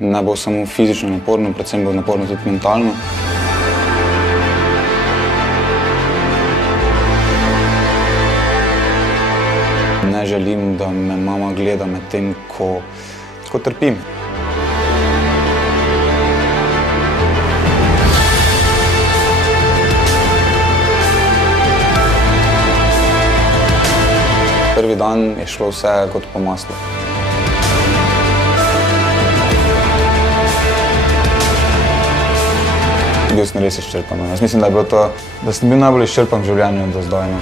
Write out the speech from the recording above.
Ne bo samo fizično naporno, predvsem bo naporno tudi mentalno. Ne želim, da me mama gleda med tem, ko trpim. Prvi dan je šlo vse kot po maslu. Bil sem res izčrpan. Jaz mislim, da sem bil najbolj izčrpan v življenju do zdaj.